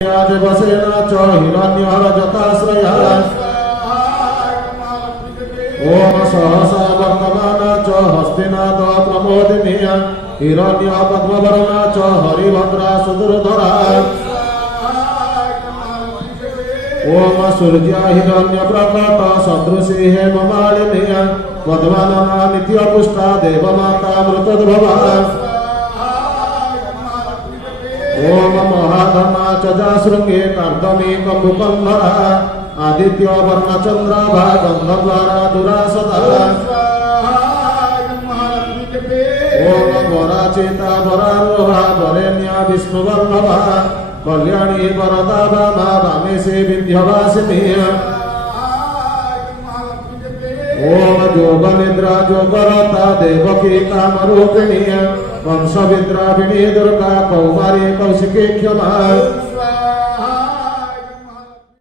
देवसेना च हिरण्यरजताश्रया ओम सहसा वर्तमाना च हस्तिनाथ प्रमोदिनी हिरण्य पद्मवर्णा च हरिभद्रा सुदुर्धरा ओम सूर्य हिरण्य प्रकट सदृशी हेममालिनी पद्मानना नित्यपुष्टा देवमाता मृतोद्भवा ओम महाधना चजाशृंगे कर्दमी कंबुकंधरा आदित्य वर्णचंद्राभा गंधद्वारा दुरासदा ओम वराचिता वरारोहा वरेण्या विष्णुवल्लभा कल्याणी वरदा वामा वामेशे विंध्यवासिनी ओम जोगनिद्रा जोगरता देवकी कामरूपिणी वंशविद्राविणी दुर्गा कौमारी कौशिकी क्षमा